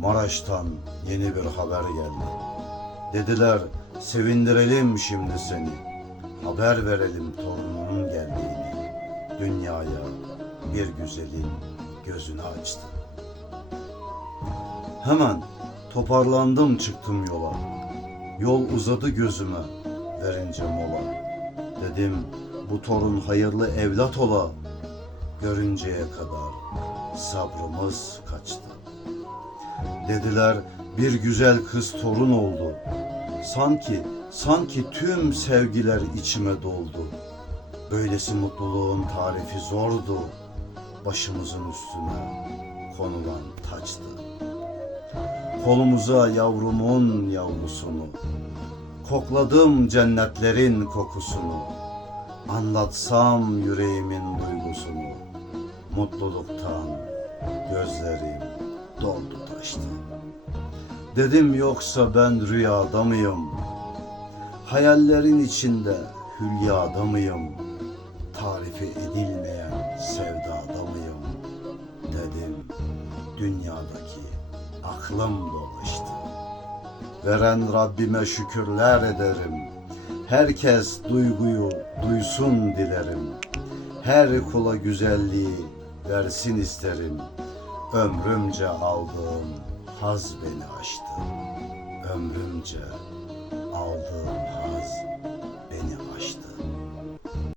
Maraş'tan yeni bir haber geldi. Dediler sevindirelim şimdi seni. Haber verelim torununun geldiğini. Dünyaya bir güzelin gözünü açtı. Hemen toparlandım çıktım yola. Yol uzadı gözüme verince mola. Dedim bu torun hayırlı evlat ola. Görünceye kadar sabrımız kaçtı. Dediler bir güzel kız torun oldu. Sanki, sanki tüm sevgiler içime doldu. Böylesi mutluluğun tarifi zordu. Başımızın üstüne konulan taçtı. Kolumuza yavrumun yavrusunu, kokladım cennetlerin kokusunu. Anlatsam yüreğimin duygusunu, mutluluktan gözlerim doldu taştı. Dedim yoksa ben rüyada mıyım? Hayallerin içinde hülyada mıyım? Tarifi edilmeyen sevdada mıyım? Dedim dünyadaki aklım dolaştı. Veren Rabbime şükürler ederim. Herkes duyguyu duysun dilerim. Her kula güzelliği versin isterim. Ömrümce aldığım haz beni aştı. Ömrümce aldığım haz